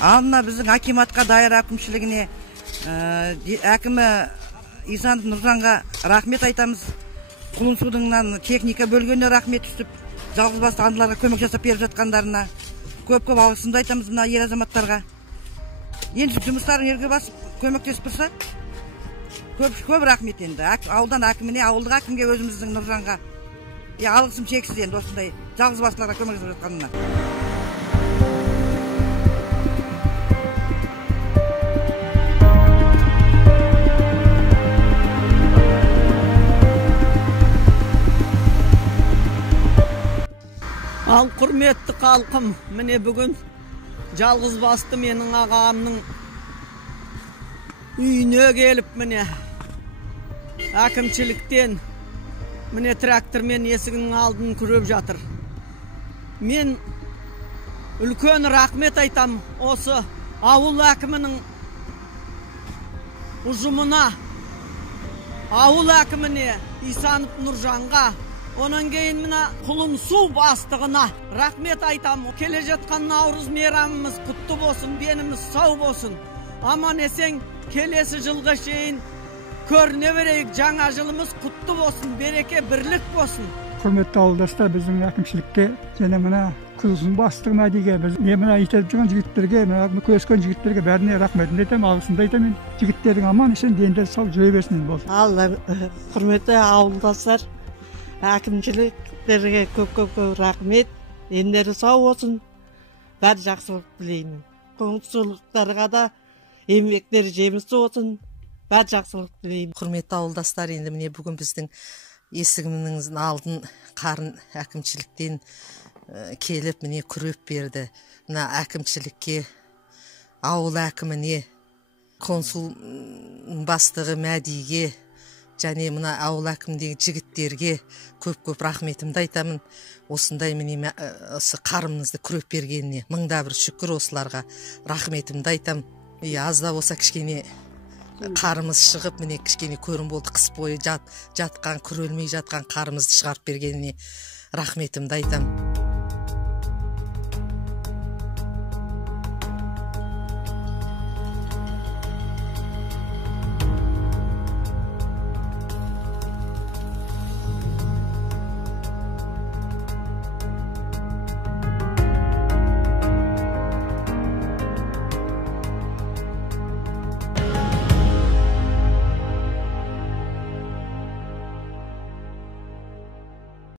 Алдына біздің акиматқа, дайыр әкімшілігіне, әкімі Исанов Нұржанға рахмет айтамыз. Құлын судыңнан техника бөлгеніне рахмет түсіп, жалғызбасты андыларға көмек жасап беріп жатқандарына көп-көп алғысымды айтамыз мына ер азаматтарға. Енді жұмыстарын ерге басып, көмектесіп тұрса, көп рахмет енді. Ауылдан әкіміне, ауылдық әкімге, өзіміздің Нұржанға алғысым шексіз енді осындай жалғызбастыларға көмек жасап жатқанына. Ал құрметті халқым, міне бүгін жалғыз басты менің ағамның үйіне келіп, міне әкімшіліктен міне трактормен есігінің алдын күреп жатыр. Мен үлкен рахмет айтам осы ауыл әкімінің ұжымына, ауыл әкіміне Исанов Нұржанға, онан кейін мына Құлын су бастығына рахмет айтам. Келе жатқан Наурыз мейрамымыз құтты болсын, деніміз сау болсын. Аман есен келесі жылға шейін көріне берейік. Жаңа жылымыз құтты болсын, береке бірлік болсын. Құрметті ауылдастар, біздің әкімшілікке және мына Құлын бастығына деген мына итеп жүрген жігіттерге, мына көскен жігіттерге бәріне рахметімді айтам, алғысымды айтам. Жігіттердің аман есен дендері сау жүре берсін болсын. Ал құрметті ауылдастар, әкімшіліктерге көп рахмет, дендері сау болсын, бәрі жақсылық тілеймін. Қоңсулықтарға да еңбектері жемісті болсын, бәрі жақсылық тілеймін. Құрметті ауылдастар, енді міне бүгін біздің есігіміздің алдын қарын әкімшіліктен келіп міне күреп берді. Мына әкімшілікке, ауыл әкіміне, консул бастығы Мәдиге және мына ауыл әкімдегі жігіттерге көп рахметімді айтамын. Осындай міне қарымызды күреп бергеніне мыңда бір шүкір, осыларға рахметімді айтам. Аз да болса кішкене қарымыз шығып, міне кішкене көрін болды, қыс бойы жатқан, күрелмей жатқан қарымызды шығарып бергеніне рахметімді айтам.